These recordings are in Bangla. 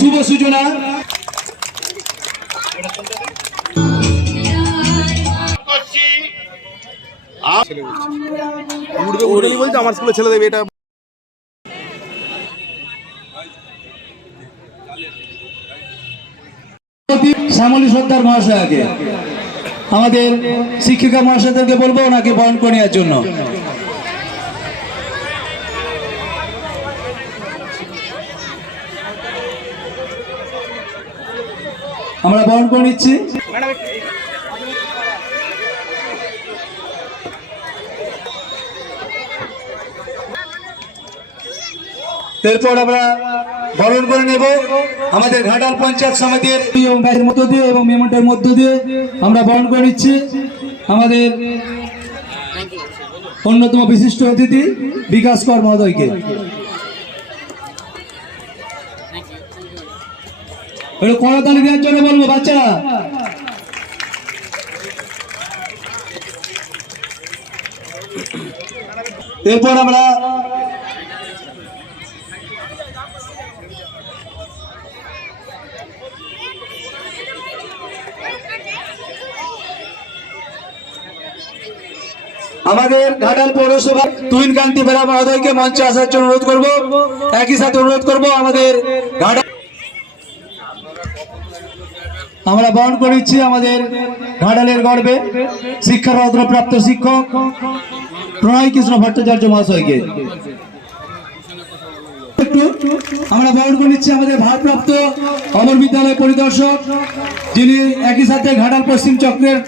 শুভ সূচনা। আমার স্কুলে ছেলে দেবে এটা শ্যামলী সর্দার মহাশয়কে, আমাদের শিক্ষিকা মহাশয়দেরকে বলব ওনাকে বরণ করে নেওয়ার জন্য। আমরা বরণ করে নিচ্ছি। এরপর আমরা বরণ করে নেব আমাদের ঘাটাল পঞ্চায়েত সমিতির ব্যাচের মধ্য দিয়ে এবং মেমোটের মধ্য দিয়ে আমরা বরণ করে নিচ্ছি। আমাদের অন্যতম বিশিষ্ট অতিথি বিকাশ কর মহোদয়কে। একটু করতালি দেওয়ার জন্য বলব, বাচ্চারা। এরপর আমরা আমাদের ঘাটাল পৌরসভা তুহিন কান্তি বেরা মহোদয়কে মঞ্চে আসার জন্য অনুরোধ করব। একই সাথে অনুরোধ করব আমাদের ঘাটাল আমরা বরণ করেছি আমাদের ঘাটালের গর্বে শিক্ষারত্ন প্রাপ্ত শিক্ষক প্রণয় কৃষ্ণ ভট্টাচার্য মহাশয়কে। একটু আমরা বরণ করে নিচ্ছি আমাদের ভারপ্রাপ্ত অমর বিদ্যালয় পরিদর্শক, যিনি একই সাথে ঘাটাল পশ্চিম চক্রের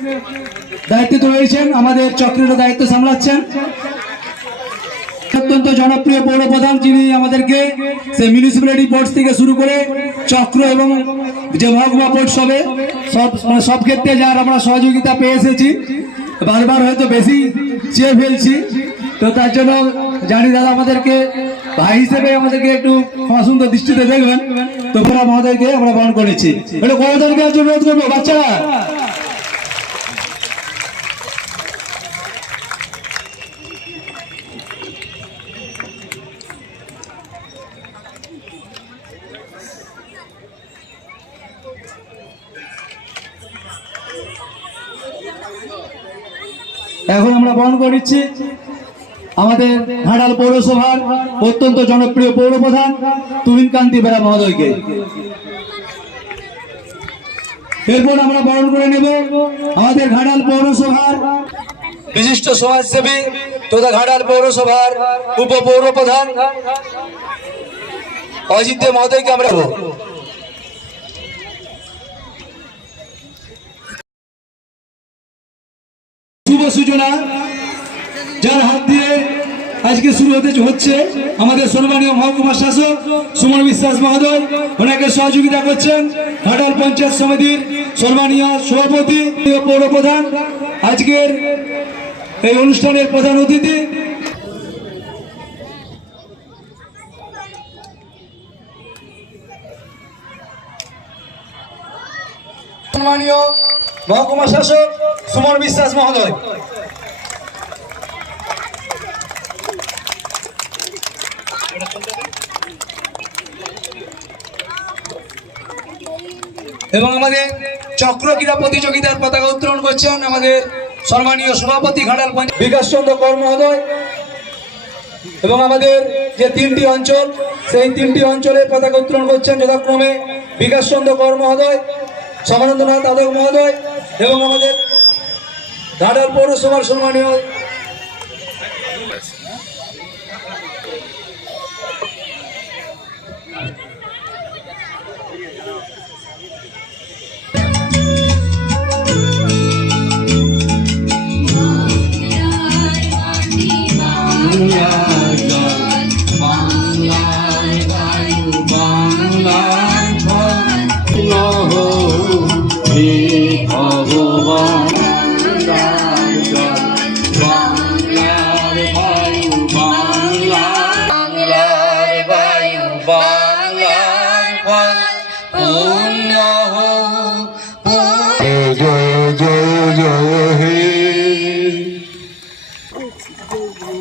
দায়িত্বে রয়েছেন, আমাদের চক্রের দায়িত্ব সামলাচ্ছেন। অত্যন্ত জনপ্রিয় পৌর প্রধান যিনি আমাদেরকে সে মিউনিসিপ্যালিটি বোর্ড থেকে শুরু করে চক্র এবং যে মহকুমা বোর্ড সবে, সব মানে সব ক্ষেত্রে যার আমরা সহযোগিতা পেয়ে এসেছি। বারবার হয়তো বেশি চেয়ে ফেলছি। তো তার জন্য জানি দাদা আমাদেরকে, ভাই হিসেবে আমাদেরকে একটু সুন্দর দৃষ্টিতে দেখবেন। তো পুরা মহোদয়কে আমরা বরণ করেছি। এটা আজ অনুরোধ করব, বাচ্চারা। এখন আমরা বরণ করে নিচ্ছি আমাদের ঘাটাল পৌরসভার অত্যন্ত জনপ্রিয় পৌর প্রধান তুহিন কান্তি বেরা মহোদয়কে। এরপর আমরা বরণ করে নেব আমাদের ঘাটাল পৌরসভার বিশিষ্ট সমাজসেবী তথা ঘাটাল পৌরসভার উপ পৌর প্রধান অজিত মহোদয়কে আমরা শুভ সূচনা, যার হাত দিয়ে আজকে শুরু হতে হচ্ছে আমাদের সম্মানীয় মহকুমার শাসক সুমন বিশ্বাস মহাদল ওনাকে সহযোগিতা করছেন ঘাটাল পঞ্চায়েত সমিতির সম্মানীয় সভাপতি পৌর প্রধান আজকের এই অনুষ্ঠানের প্রধান অতিথি সম্মানীয় মহকুমা শাসক সুমন বিশ্বাস মহোদয়। এবং আমাদের চক্র ক্রীড়া প্রতিযোগিতার পতাকা উত্তোলন করছেন আমাদের সম্মানীয় সভাপতি ঘাটাল বিকাশ চন্দ্র কর মহোদয় এবং আমাদের যে তিনটি অঞ্চল, সেই তিনটি অঞ্চলে পতাকা উত্তোলন করছেন যথাক্রমে বিকাশ চন্দ্র কর মহোদয়। সমানন্দনাথ আদক মহোদয় এবং আমাদের ঘাটাল পৌরসভার সম্মানীয়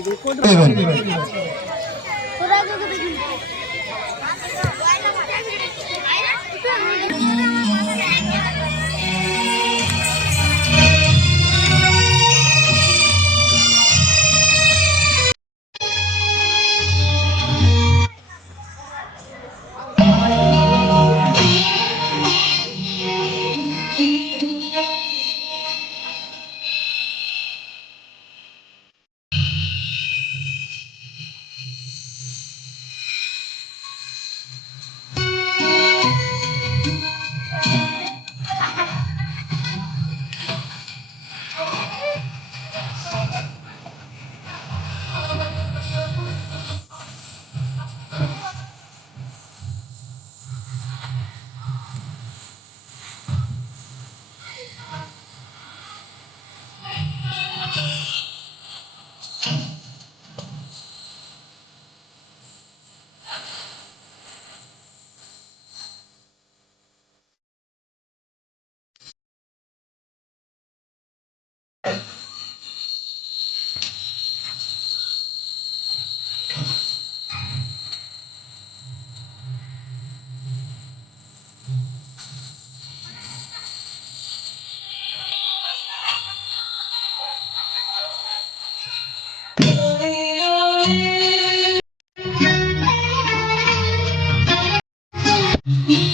record Yeah. Mm-hmm.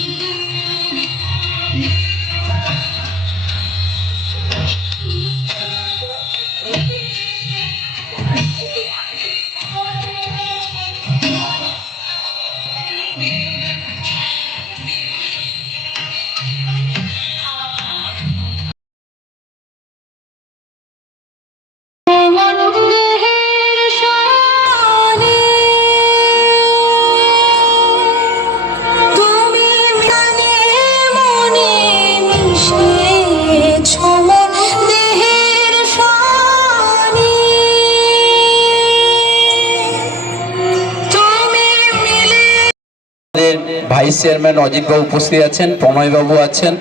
Vice chairman Ajit babu উপস্থিত আছেন প্রণয় বাবু আছেন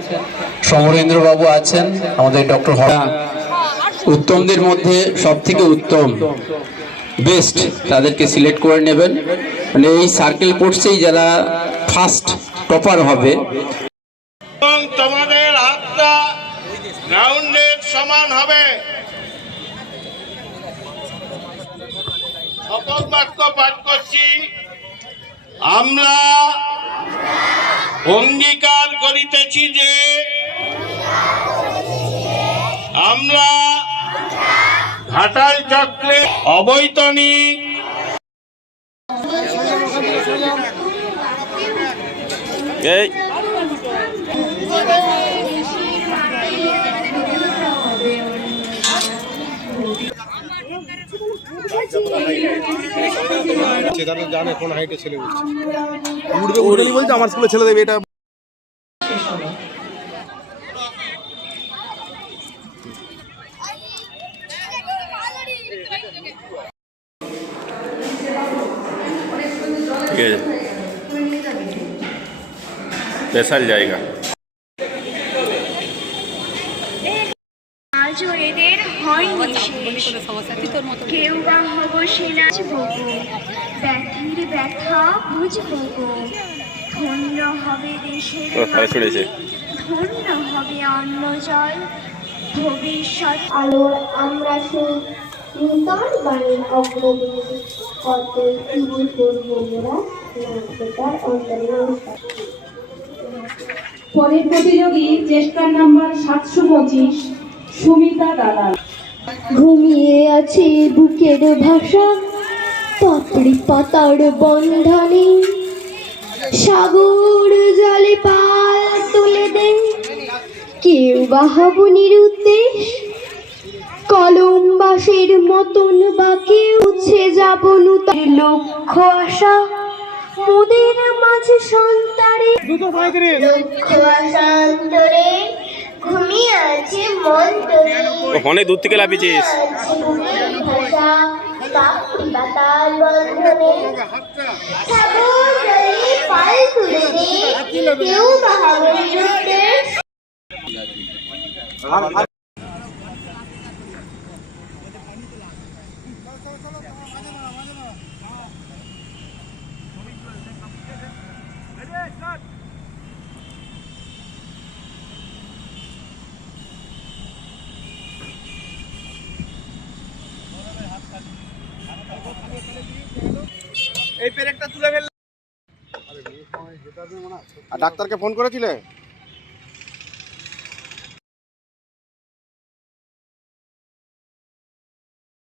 সমরেন্দ্র বাবু আছেন আমাদের ডক্টর হরা উত্তমদের মধ্যে সব থেকে উত্তম বেস্ট তাদেরকে সিলেক্ট করে নেবেন। মানে এই সার্কেল পড়ছেই যারা ফার্স্ট টপার হবে তোমাদের হাতটা গ্রাউন্ডের সমান হবে। শপথ বাক্য পাঠ করছি। আমরা অঙ্গীকার করিতেছি যে আমরা ঘাটাল চক্রে অবৈতনিক ছেলে উঠছে উঠবে বলছে আমার স্কুলে ছেলে দেবে এটা ঠিক স্পেশাল জায়গা হয়নি ব্যথা বুঝব গো ধন্য হবে দেশের ধন্য হবে অন্ন জল ভবিষ্যৎ আলোর আমরা সেই নূতন বাণীর অগ্রদূত কতই তিনি করব মোরা নাট্যকার অন্তরে পরের প্রতিযোগী চেষ্টা নাম্বার সাতশো পঁচিশ সুমিতা দালাল। ঘুমিয়ে আছে বুকের ভাষা। পাপড়ি পাতার বন্ধনে সাগর জলে পাল তুলে দে। কেউ বা হব নিরুদ্দেশ কলম বাসের মতন বা কেউ উচ্ছে যাব নূতন। লক্ষ্য আশা মোদের মাঝে সন্তারে লক্ষ্য আশা অন্তরে ঘুমিয়ে আছে মন তরে। অনেক দূর থেকে লাফিয়েছিস। ভাষা। পাপড়ি পাতার বন্ধনে সাগর জলে পাল তুলে দে কেউ আর ডাক্তারকে ফোন করেছিলে?